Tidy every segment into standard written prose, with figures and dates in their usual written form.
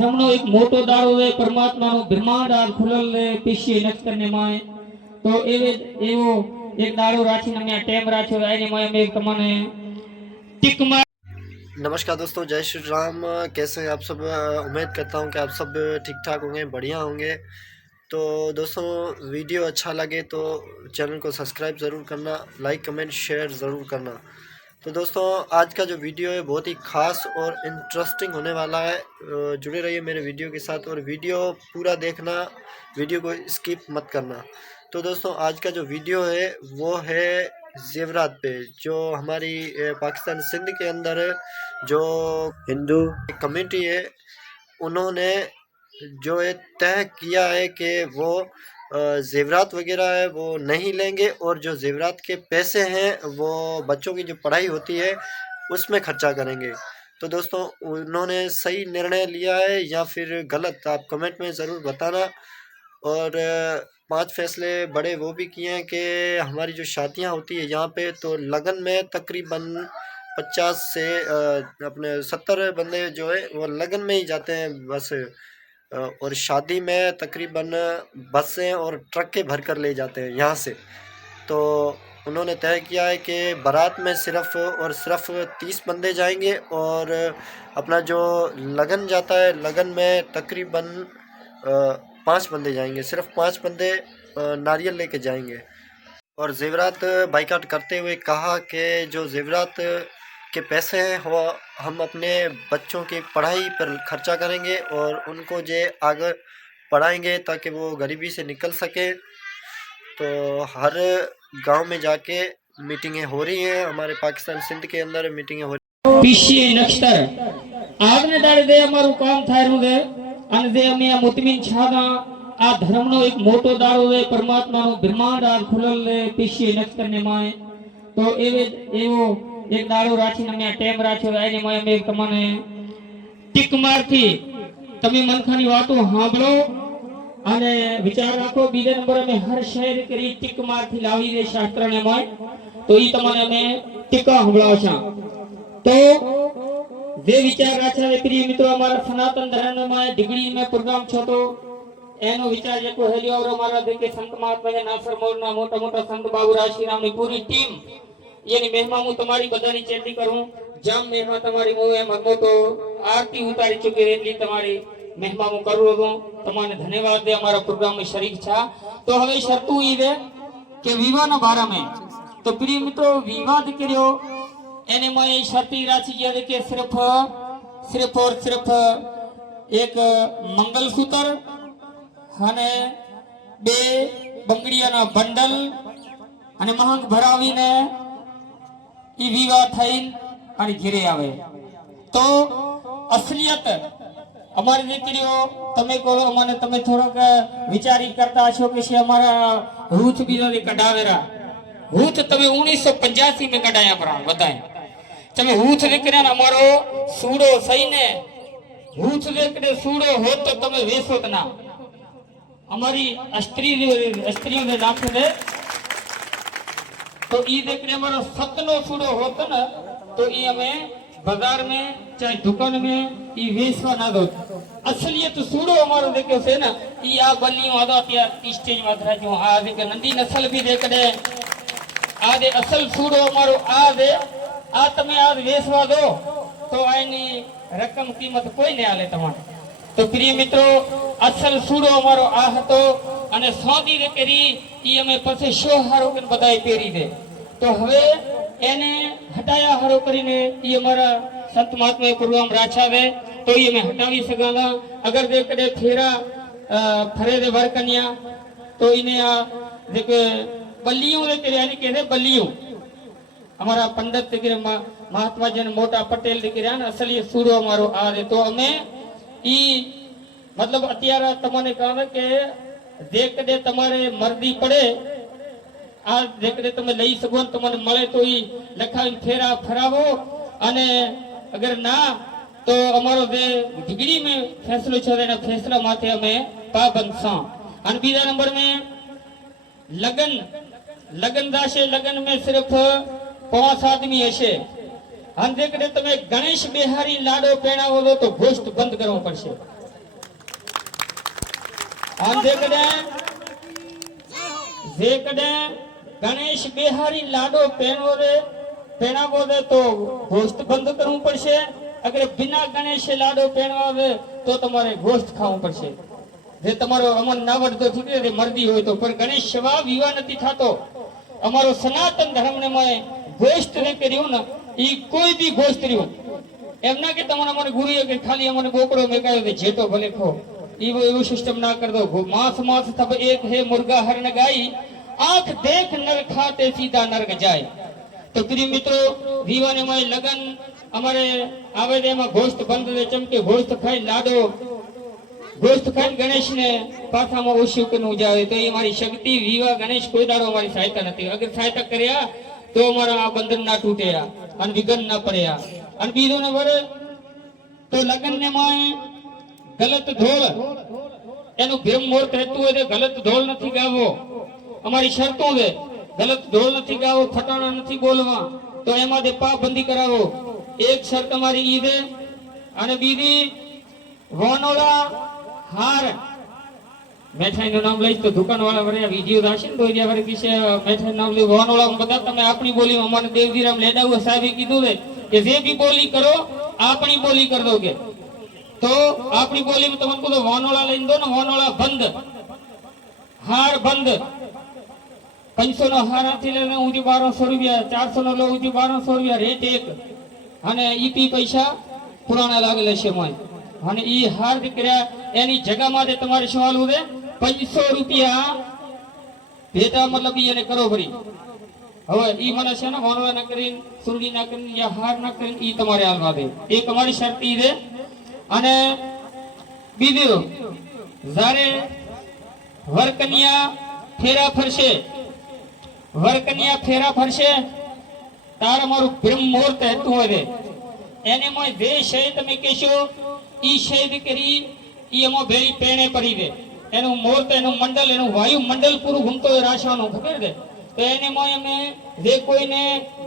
ધર્મનો એક મોટો દાડો છે, પરમાત્માનો બ્રહ્માંડ આ ખુલલ છે પિશી નક્ષત્રને માય તો એવો एक दाड़ो राखी ने टेम राख्यो आने में मैं तमने टिक मार। नमस्कार दोस्तों, जय श्री राम। कैसे हैं आप सब? उम्मीद करता हूं कि आप सब ठीक ठाक होंगे, बढ़िया होंगे। तो दोस्तों, वीडियो अच्छा लगे तो चैनल को सब्सक्राइब ज़रूर करना, लाइक कमेंट शेयर ज़रूर करना। तो दोस्तों, आज का जो वीडियो है बहुत ही ख़ास और इंटरेस्टिंग होने वाला है। जुड़े रहिए मेरे वीडियो के साथ और वीडियो पूरा देखना, वीडियो को स्किप मत करना। तो दोस्तों, आज का जो वीडियो है वो है ज़ेवरात पे, जो हमारी पाकिस्तान सिंध के अंदर जो हिंदू कम्युनिटी है उन्होंने जो है तय किया है कि वो ज़ेवरात वगैरह है वो नहीं लेंगे और जो ज़ेवरात के पैसे हैं वो बच्चों की जो पढ़ाई होती है उसमें खर्चा करेंगे। तो दोस्तों, उन्होंने सही निर्णय लिया है या फिर गलत, आप कमेंट में ज़रूर बताना। और 5 फैसले बड़े वो भी किए हैं कि हमारी जो शादियां होती है यहाँ पे, तो लगन में तकरीबन 50 से अपने 70 बंदे जो है वो लगन में ही जाते हैं बस। और शादी में तकरीबन बसें और ट्रकें भर कर ले जाते हैं यहाँ से। तो उन्होंने तय किया है कि बारात में सिर्फ़ और सिर्फ 30 बंदे जाएंगे और अपना जो लगन जाता है, लगन में तकरीबन 5 बंदे जाएंगे, सिर्फ 5 बंदे नारियल लेके जाएंगे। और ज़ेवरात बाइकाट करते हुए कहा कि जो ज़ेवरात के पैसे हैं वो हम अपने बच्चों की पढ़ाई पर खर्चा करेंगे और उनको जो आगे पढ़ाएंगे ताकि वो गरीबी से निकल सके। तो हर गांव में जाके मीटिंगें हो रही हैं, हमारे पाकिस्तान सिंध के अंदर मीटिंगें हो रही हैं। पीसी नक्षत्र आगने दाड़े दे અમારું કામ થાય રહ્યું છે અને જે અમે આ મુતમીન છાના આ ધર્મનો એક મોટો દાડો છે, પરમાત્માનો બ્રહ્માંડ આ ખુલલ છે પીસી નક્ષત્રને માય તો એવો એક દાડો રાખીને અમે ટેમ રાખ્યો આને માં અમે તમને ટીક મારથી તમે મનખાની વાતો સાંભળો અને વિચાર રાખો। બીજા નંબર અમે હર શહેર કરી ટીક મારથી લાવી દે શાસ્ત્રને માં તો ઈ તમને અમે ટીકા સંભળાવશા। तो जे विचार राख्या है प्रिय मित्रों, हमारा सनातन धर्म में डिग्री में प्रोग्राम छो तो एनो विचार जेको हेलियो और हमारा देखे संत महात्मा के नासर मोरना मोटा मोटा संत बाबू राशीराम ની પૂરી ટીમ यानी મહેમા હું તમારી બધાની ચેતી કરું જામ મહેમા તમારી મોએ મગો તો આરતી ઉતારી ચૂકી રેલી તમારી મહેમા હું કરું છું। તમને ધન્યવાદ દે हमारा प्रोग्राम में शरीक छा। तो હવે શરતું ઈ દે કે વિવાહના બારા में तो प्रिय मित्रों विवाद કર્યો एने में शर्ती राशि गया कि सिर्फ और सिर्फ एक मंगलसूत्र हने बे बंगड़ियाना बंडल अने महंग भरावीने ई विवाह थईन अने घरे आवे। तो असलियत अमारी दीकरीओ तमे को अमने तमे थोड़ोक विचारी करता हशो कि से अमारा रूथ बीजा कढावेरा रूथ तमे 1985 में कढाया परा बताए તમે હૂથ દેખને અમારો સૂડો સહી ને હૂથ દેખને સૂડો હો તો તમે વેસો જ ના અમારી સ્ત્રીઓ ને નાખે દે तो ई देखने हमारा सतनो सूडो होता ना तो ई हमें बाजार में चाहे दुकान में ई वेचवा ना दो। असलियत सूडो हमारो देखे से ना ई आ बलियों आदा त्या स्टेज में धरा जो आ देखे नंदी नस्ल भी देखने आ दे असल सूडो हमारो आ दे आ तमे आज वेचवा दो तो आनी रकम कीमत कोई नहीं आले तमारे। तो प्रिय मित्रों, असल सूडो हमारो आ हतो अने सोदी रे करी ई हमें पछे शो हारो कन बधाई पेरी दे। तो हवे एने हटाया हारो करीने ई हमारा संत महात्मा प्रोग्राम राछावे तो ई हमें हटावी सकांगा। अगर दे कदे फेरा फरे दे वर कन्या तो इने आ देखे बल्लियों रे करे यानी कहते बल्लियों हमारा पंडित दिखे महात्मा जन मोटा पटेल दिखे असली सूडो हमारो आ रे। तो हमें ई मतलब अत्यारे तमने कहे के देख तमारे मर्दी पड़े आ देख तमे लई सको तमने मळे तो ई लखाई फेरा फरावो अने अगर ना तो हमारो दे डिग्री में फैसलो छे एना फैसला माथे हमें पाबंद छा। अने बीजा नंबर में लगन दाशे लगन में सिर्फ 5 आदमी हशे अने देख तमे गणेश बिहारी लाडो पेणावो तो गोष्ट बंद करવો પડશે। અને જેકડે ગણેશ બિહારી લાડો પહેણાવો દે તો ગોશ્ત બંધ કરવું પડશે. અગર બિના ગણેશ લાડો પહેણાવે તો તમારે ગોશ્ત ખાવું પડશે. જે તમારો અમન ના વડતો થઈ મરદી હોય તો, પણ ગણેશ સેવા વિવાહ નથી થતો. અમારો સનાતન ધર્મ ને મેં ગોશ્ત ને કર્યું ને, ઈ કોઈ બી ગોશ્ત રહ્યું એમ ના કે તમારા અમારે ગુરુએ કે ખાલી અમને બોકડો મેકાયો છે જેટો ભલે ખો, એવું સિસ્ટમ ના કર દો. માંસ તબ એક હે મુર્ગા હર ન ગાઈ, આંખ દેખ નર ખાતે સીધા નર્ક જાય. તો પ્રિય મિત્રો, વિવાને માં લગન અમારે આવે એમાં ગોશ્ત બંધ દે, ચમકે ગોશ્ત ખાઈ લાડો ગોશ્ત ખાઈ ગણેશ ને પાછામાં ઓછું કરવું જાવે તો એ મારી શક્તિ. વિવાહ ગણેશ કોઈ દાડો અમારી સહાયતા નથી. અગર સહાયતા કર્યા તો અમારા આ બંધન ના તૂટ્યા અને વિઘન ના પડ્યા. અને બીજું ને વરે તો લગન ને માં ગલત ઢોલ એનું ભ્રમ મુહૂર્ત રહેતું હોય તો ગલત ઢોલ નથી ગાવો. અમારી શરતો છે, ગલત ઢોલ નથી ગાવો, ફટાણા નથી બોલવા, તો એમાંથી પાબંદી કરાવો. એક શરત અમારી ઈ છે. અને બીજી વનોળા હાર મેઠાઈ નું નામ લઈશ તો દુકાન વાળા વરે વિડીયો થશે ને તો વરે કિસે મેઠાઈ નામ લઈ વનોળા બધા તમે આપણી બોલી અમારે દેવજીરામ લેડાઉ સાહેબે કીધું છે કે જે બી બોલી કરો આપણી બોલી કર દો કે, તો આપણી બોલી તમે કહો વનોળા લઈને દો ને, વનોળા બંધ, હાર બંધ. 500 નો હાર થી લઈને ઊંધી 1200 રૂપિયા, 400 નો લો ઊંધી 1200 રૂપિયા રેટ એક. અને ઈ પૈસા પુરાણા લાગેલા છે મોય. અને ઈ હાર દીકરા એની જગામાં તમારે શું હાલવું છે, 500 રૂપિયા ભેટા મતલબ એને કરો ભરી. હવે ઈ મને છે ને વનોળા ના કરીને, સુરડી ના કરીને, યા હાર ના કરીને ઈ તમારે હાલવા દે. એક અમારી શરત ઈ છે. અને બીજું, જ્યારે વરકન્યા ફેરા ફરશે, વરકન્યા ફેરા ફરશે તાર અમારું બ્રહ્મ મુહૂર્ત હેતું હોય એને માં જે શય તમે કહેશો ઈ શય કરી ઈ એમાં ભેરી પેણે પડી દે. એનું મુહૂર્ત, એનું મંડળ, એનું વાયુ મંડળ પૂરું ઘૂમતો હોય રાશાનું, ખબર દે. તો એને માં અમે જે કોઈને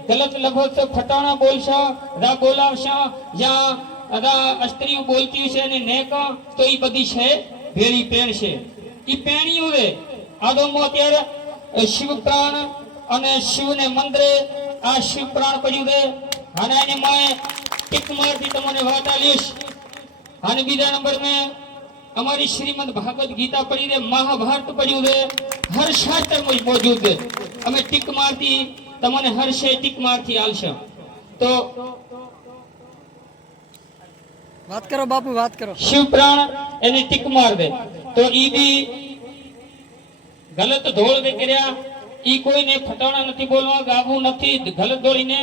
ગલત લફઝ ફટાણા બોલશો, રા બોલાવશો, યા અદા સ્ત્રીઓ બોલતી છે અને નેક, તો ઈ બધી છે ભેરી પેણ છે. ઈ પેણીઓ રે આદોમાં અત્યારે શિવ પ્રાણ અને શિવને મંદિરે આ શિવ પ્રાણ પડ્યું છે. અને એની માએ ટીક મારથી તમને વાત આલીશ. અને બીજા નંબર में हमारी श्रीमद भागवत गीता पढ़ी रे, महाभारत पढ़ी रे, हर शास्त्र में मौजूद है. हमें टिक मारती तमने हर शे टिक मारती आलशा. तो बात करो बापू, बात करो. शिव प्राण एने टिक मार दे तो ई भी गलत ढोल दे कर्या. ई कोई ने फटाणा नहीं बोलवा, गावू नहीं, गलत ढोली ने